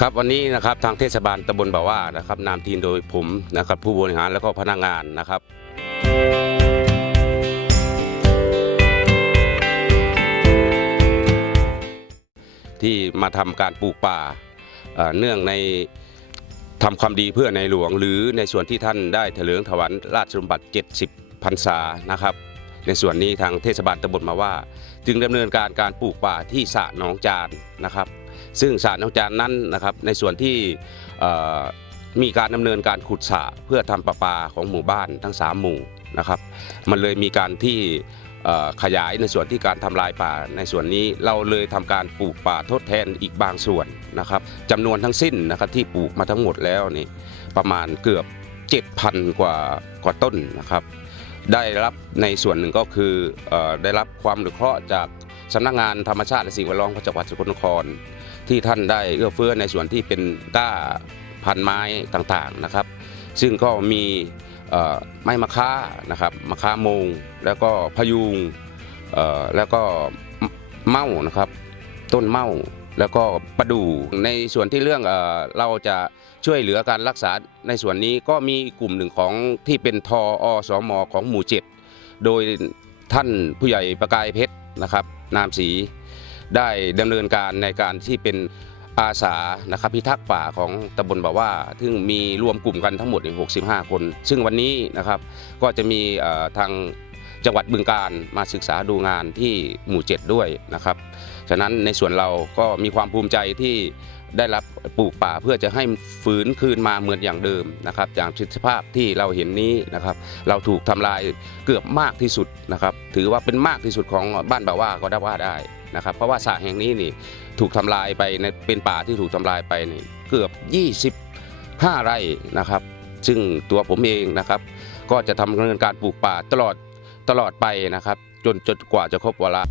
ครับวันนี้นะครับทางเทศบาลตำบลบ่าว่านะครับนำทีมโดยผมนะครับผู้บริหารแล้วก็พนักงานนะครับ ที่มาทำการปลูกป่าเอ่อเนื่องในทำความดีเพื่อในหลวง หรือในส่วนที่ท่านได้เถลิงถวันราชสมบัติ 70พรรษานะครับ ในส่วนนี้ทางเทศบาลตำบลมาว่า จึงดำเนินการการปลูกป่าที่สระหนองจานนะครับ ซึ่งสระนองจานนั้นนะครับในส่วนที่มีการดำเนินการขุดสระเพื่อทำประปาของหมู่บ้านทั้ง 3 หมู่นะครับ มันเลยมีการที่ขยายในส่วนที่การทำลายป่าในส่วนนี้เราเลยทำการปลูกป่าทดแทนอีกบางส่วนนะครับจำนวนทั้งสิ้นนะครับที่ปลูกมาทั้งหมดแล้วนี่ประมาณเกือบ 7,000 กว่ากว่าต้นนะครับ ได้รับในส่วนหนึ่งก็คืออได้รับความอนุเคราะห์จากสำนักงานธรรมชาติและสิ่งแวดล้อมจังหวัดสกลนคร ที่ท่านได้เอื้อเฟื้อในส่วนที่เป็นก้าพันไม้ต่างๆนะครับ ซึ่งก็มีไม้มะค่านะครับมะค่ามง แล้วก็พยูงแล้วก็เม้านะครับ ต้นเม้าแล้วก็ประดู่ในส่วนที่เรื่องเอเราจะช่วยเหลือการรักษาในส่วนนี้ก็มีกลุ่มหนึ่งของที่เป็นทออสมของหมู่เจ็ดโดยท่านผู้ใหญ่ประกายเพชรนะครับ นามศรี ได้ดำเนินการในการที่เป็นอาสานะครับพิทักษ์ป่าของตำบลบ่าว่า ซึ่งมีรวมกลุ่มกันทั้งหมด 65 คน ซึ่งวันนี้นะครับก็จะมีทาง จังหวัดบึงการมาศึกษาดูงานที่หมู่ 7 ด้วยนะครับ ฉะนั้นในส่วนเราก็มีความภูมิใจที่ได้รับปลูกป่าเพื่อจะให้ฝืนคืนมาเหมือนอย่างเดิมนะครับอย่างสภาพที่เราเห็นนี้นะครับ เราถูกทำลายเกือบมากที่สุดนะครับ ถือว่าเป็นมากที่สุดของบ้านบ่าว่าก็ได้ว่าได้นะครับ เพราะว่าสระแห่งนี้นี่ถูกทำลายไปในเป็นป่าที่ถูกทำลายไปนี่เกือบ 25 ไร่นะครับ ซึ่งตัวผมเองนะครับ ก็จะทำเนินการปลูกป่าตลอด ตลอดไปนะครับ จนจนกว่าจะครบวาระ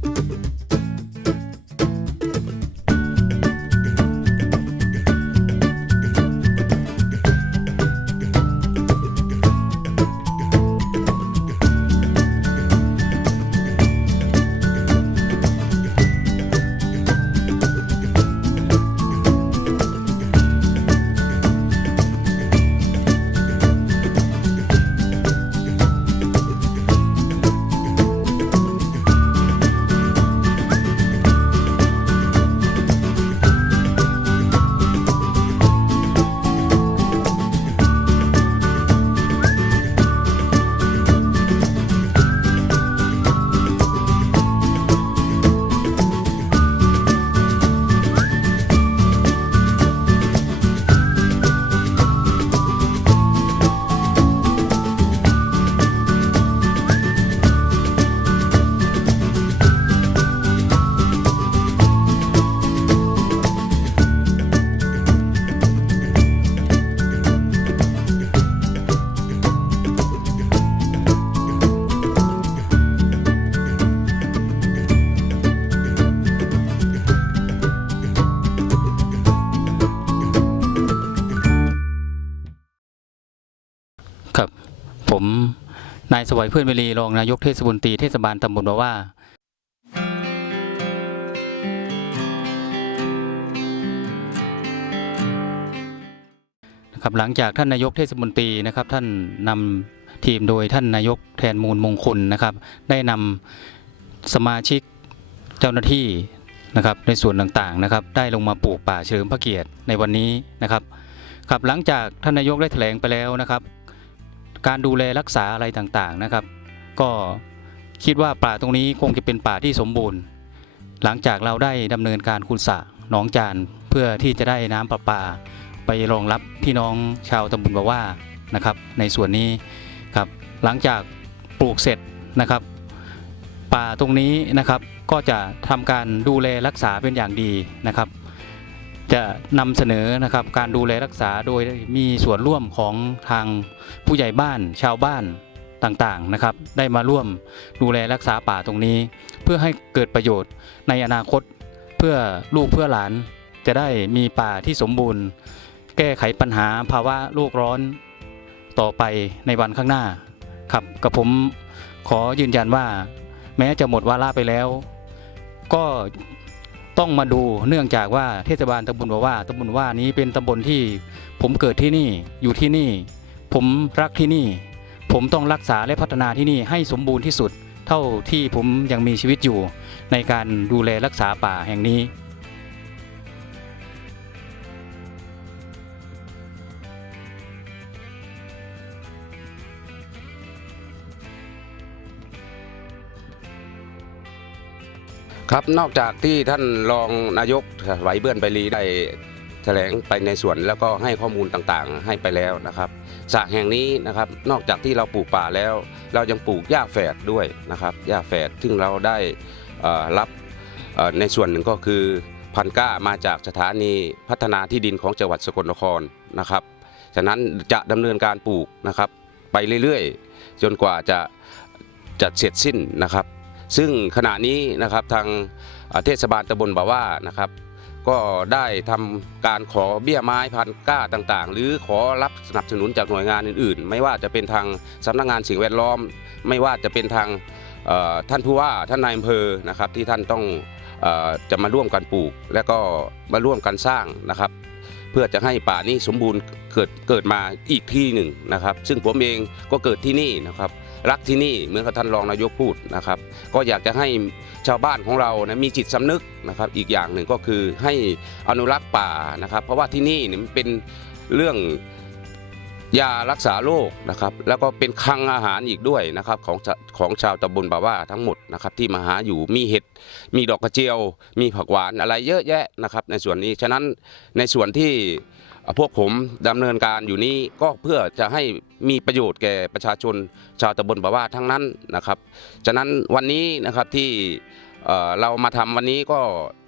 ครับ ผมนายสวัยเพื่อนเวลีรองนายกเทศมนตรีเทศบาลตำบลบาว่า นะครับหลังจากท่านนายกเทศมนตรีนะครับ ท่านนำทีมโดยท่านนายกแทนมูลมงคลนะครับ ได้นำสมาชิกเจ้าหน้าที่นะครับ ในส่วนต่างๆนะครับ ได้ลงมาปลูกป่าเฉลิมพระเกียรติในวันนี้นะครับครับหลังจากท่านนายกได้แถลงไปแล้วนะครับ การดูแลรักษาอะไรต่างๆนะครับ ก็คิดว่าป่าตรงนี้คงจะเป็นป่าที่สมบูรณ์ หลังจากเราได้ดำเนินการขุดสระหนองจานเพื่อที่จะได้น้ำประปา ไปรองรับพี่น้องชาวตำบลบาว่านะครับ ในส่วนนี้ครับหลังจากปลูกเสร็จนะครับ ป่าตรงนี้นะครับก็จะทำการดูแลรักษาเป็นอย่างดีนะครับ จะนำเสนอนะครับการดูแลรักษาโดยมีส่วนร่วมของทางผู้ใหญ่บ้านชาวบ้านต่างๆนะครับได้มาร่วมดูแลรักษาป่าตรงนี้ เพื่อให้เกิดประโยชน์ในอนาคตเพื่อลูกเพื่อหลาน จะได้มีป่าที่สมบูรณ์ แก้ไขปัญหาภาวะโลกร้อนต่อไปในวันข้างหน้าครับกับผมขอยืนยันว่า แม้จะหมดวาระไปแล้ว ก็ ต้องมาดูเนื่องจากว่าเทศบาลตำบลว่าว่าตำบลว่านี้เป็นตำบลที่ผมเกิดที่นี่อยู่ที่นี่ ผมรักที่นี่ ผมต้องรักษาและพัฒนาที่นี่ให้สมบูรณ์ที่สุด เท่าที่ผมยังมีชีวิตอยู่ ในการดูแลรักษาป่าแห่งนี้ ครับนอกจากที่ท่านรองนายกไหวเบื้อนไปรีได้แถลงไปในส่วนแล้วก็ให้ข้อมูลต่างๆ ให้ไปแล้วนะครับสระแห่งนี้นะครับนอกจากที่เราปลูกป่าแล้ว เรายังปลูกหญ้าแฝดด้วยนะครับหญ้าแฝดซึ่งเราได้อ่อรับในส่วนหนึ่งก็คือพันก้ามาจากสถานีพัฒนาที่ดินของจังหวัดสกลนครนะครับฉะนั้นจะดำเนินการปลูกนะครับไปเรื่อยๆ จนกว่าจะจะเสร็จสิ้นนะครับ ซึ่งขณะนี้นะครับทางเทศบาลตำบลบ่าว่านะครับ ก็ได้ทำการขอเบี้ยไม้พันก้าต่างๆ หรือขอรับสนับสนุนจากหน่วยงานอื่นๆ ไม่ว่าจะเป็นทางสำนักงานสิ่งแวดล้อม ไม่ว่าจะเป็นทางท่านผู้ว่าท่านนายอำเภอนะครับที่ท่านต้องจะมาร่วมกันปลูก และก็มาร่วมกันสร้างนะครับ เพื่อจะให้ป่านี้สมบูรณ์เกิดเกิดมาอีกที่หนึ่งนะครับ ซึ่งผมเองก็เกิดที่นี่นะครับ รักที่นี่เหมือนกับท่านรองนายกพูดนะครับ ก็อยากจะให้ชาวบ้านของเรานะมีจิตสำนึกนะครับ อีกอย่างหนึ่งก็คือให้อนุรักษ์ป่านะครับ เพราะว่าที่นี่เนี่ยมันเป็นเรื่องยารักษาโรคนะครับแล้วก็เป็นคลังอาหารอีกด้วยนะครับของของชาวตำบลบ่าว่าทั้งหมดนะครับที่มาหาอยู่มีเห็ดมีดอกกระเจียว มีผักหวานอะไรเยอะแยะนะครับในส่วนนี้ฉะนั้นในส่วนที่ พวกผมดำเนินการอยู่นี้ก็เพื่อจะให้มีประโยชน์แก่ประชาชนชาวตำบลบ่าว่าทั้งนั้นนะครับ ฉะนั้นวันนี้นะครับที่เรามาทำวันนี้ก็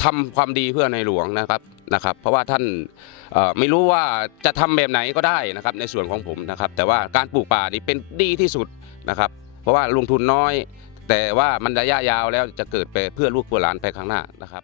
ทำความดีเพื่อในหลวงนะครับนะครับ เพราะว่าท่านไม่รู้ว่าจะทำแบบไหนก็ได้นะครับในส่วนของผมนะครับ แต่ว่าการปลูกป่านี่เป็นดีที่สุดนะครับ เพราะว่าลงทุนน้อย แต่ว่ามันระยะยาวแล้วจะเกิดไปเพื่อลูกเพื่อหลานไปข้างหน้านะครับ